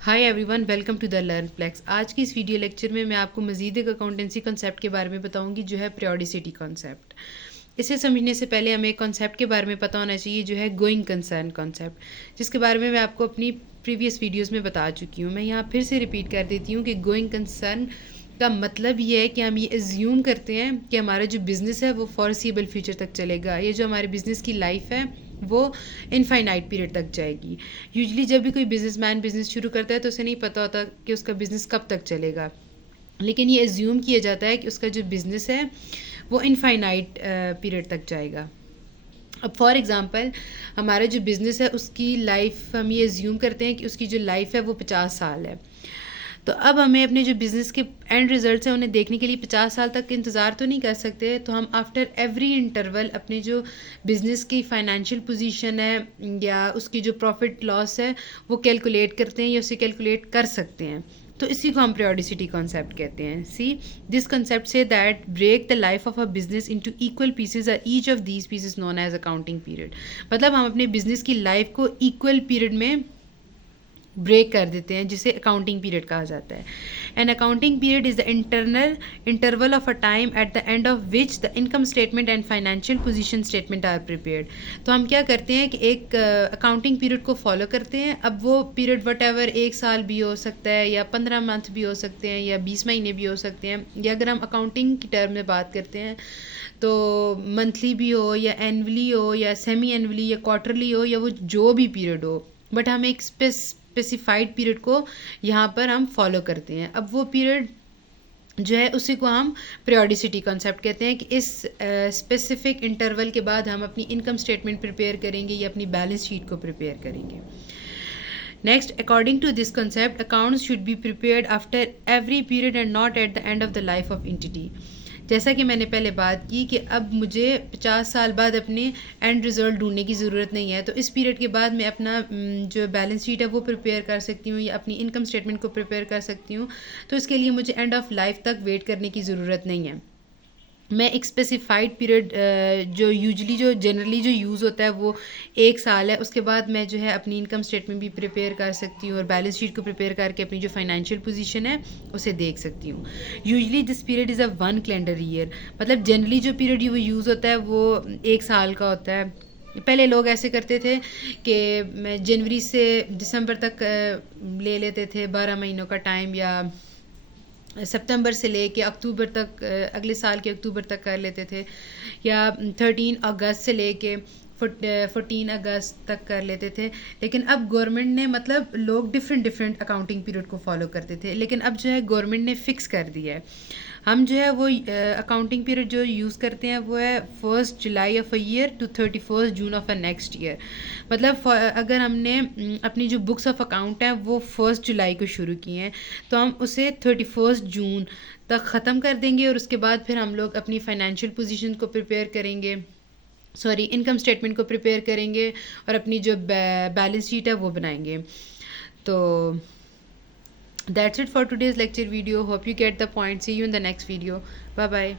Hi everyone, welcome to the learn flex. आज की इस वीडियो लेक्चर में मैं आपको मज़ीद एक अकाउंटेंसी कॉन्सेप्ट के बारे में बताऊंगी जो है पीरियोडिसिटी कॉन्सेप्ट। इसे समझने से पहले हमें एक कॉन्सेप्ट के बारे में पता होना चाहिए जो है गोइंग कंसर्न कॉन्सेप्ट, जिसके बारे में मैं आपको अपनी प्रीवियस वीडियोज़ में बता चुकी हूँ। मैं यहाँ फिर से रिपीट कर देती हूँ कि गोइंग कंसर्न का मतलब ये है कि हम ये एज्यूम करते हैं कि हमारा जो बिज़नेस है वो फॉरसीबल फ्यूचर तक चलेगा। ये जो हमारे बिज़नेस की लाइफ है वो इनफाइनाइट पीरियड तक जाएगी। यूजली जब भी कोई बिजनेसमैन बिज़नेस शुरू करता है तो उसे नहीं पता होता कि उसका बिज़नेस कब तक चलेगा, लेकिन ये एज्यूम किया जाता है कि उसका जो बिज़नेस है वो इनफाइनाइट पीरियड तक जाएगा। अब फॉर एग्ज़ाम्पल हमारा जो बिज़नेस है उसकी लाइफ हम ये एज्यूम करते हैं कि उसकी जो लाइफ है वो 50 साल है। तो अब हमें अपने जो बिज़नेस के एंड रिजल्ट्स हैं उन्हें देखने के लिए 50 साल तक इंतज़ार तो नहीं कर सकते। तो हम आफ्टर एवरी इंटरवल अपने जो बिज़नेस की फ़ाइनेंशियल पोजीशन है या उसकी जो प्रॉफिट लॉस है वो कैलकुलेट करते हैं या उसे कैलकुलेट कर सकते हैं। तो इसी को हम पीरियोडिसिटी कॉन्सेप्ट कहते हैं। See this concept say that break the life of a business into equal pieces are each of these pieces known as accounting period. मतलब हम अपने बिजनेस की लाइफ को इक्वल पीरियड में ब्रेक कर देते हैं, जिसे अकाउंटिंग पीरियड कहा जाता है। An accounting period is the internal interval of a time at the end of which the income statement and financial position statement are prepared. तो हम क्या करते हैं कि एक अकाउंटिंग पीरियड को फॉलो करते हैं। अब वो पीरियड वट एवर 1 साल भी हो सकता है या 15 मंथ भी हो सकते हैं या 20 महीने भी हो सकते हैं, या अगर हम अकाउंटिंग की टर्म में बात करते हैं तो मंथली भी हो या एनुअली हो या सेमी एनुअली या क्वार्टरली हो या वो जो भी पीरियड हो, बट हम एक स्पेसिफाइड पीरियड को यहाँ पर हम फॉलो करते हैं। अब वो पीरियड जो है उसी को हम पीरियोडिसिटी कॉन्सेप्ट कहते हैं कि इस स्पेसिफिक इंटरवल के बाद हम अपनी इनकम स्टेटमेंट प्रिपेयर करेंगे या अपनी बैलेंस शीट को प्रिपेयर करेंगे। Next, according to this concept accounts should be prepared after every period and not at the end of the life of entity. जैसा कि मैंने पहले बात की कि अब मुझे 50 साल बाद अपने एंड रिज़ल्ट ढूंढने की ज़रूरत नहीं है, तो इस पीरियड के बाद मैं अपना जो बैलेंस शीट है वो प्रिपेयर कर सकती हूँ या अपनी इनकम स्टेटमेंट को प्रिपेयर कर सकती हूँ। तो इसके लिए मुझे एंड ऑफ लाइफ तक वेट करने की ज़रूरत नहीं है। मैं एक स्पेसिफाइड पीरियड जो यूजली जो जनरली जो यूज़ होता है वो 1 साल है, उसके बाद मैं जो है अपनी इनकम स्टेटमेंट भी प्रिपेयर कर सकती हूँ और बैलेंस शीट को प्रिपेयर करके अपनी जो फाइनेंशियल पोजीशन है उसे देख सकती हूँ। Usually this period is a 1 calendar year. मतलब जनरली जो पीरियड वो यूज़ होता है वो 1 साल का होता है। पहले लोग ऐसे करते थे कि मैं जनवरी से दिसंबर तक ले लेते थे 12 महीनों का टाइम, या सितंबर से लेके अक्टूबर तक अगले साल के अक्टूबर तक कर लेते थे, या 13 अगस्त से लेके 14 अगस्त तक कर लेते थे। लेकिन अब गवर्नमेंट ने, मतलब लोग डिफरेंट डिफरेंट अकाउंटिंग पीरियड को फॉलो करते थे, लेकिन अब जो है गवर्नमेंट ने फ़िक्स कर दिया है। हम जो है वो अकाउंटिंग पीरियड जो यूज़ करते हैं वो है 1 July of a year to 31 June of a next year. मतलब अगर हमने अपनी जो बुक्स ऑफ अकाउंट हैं वो 1 जुलाई को शुरू की हैं तो हम उसे 31 जून तक ख़त्म कर देंगे, और उसके बाद फिर हम लोग अपनी फाइनेंशियल पोजीशन को प्रिपेयर करेंगे, सॉरी इनकम स्टेटमेंट को प्रिपेयर करेंगे और अपनी जो बैलेंस शीट है वो बनाएंगे। तो that's it for today's lecture video. Hope you get the point. See you in the next video. Bye bye.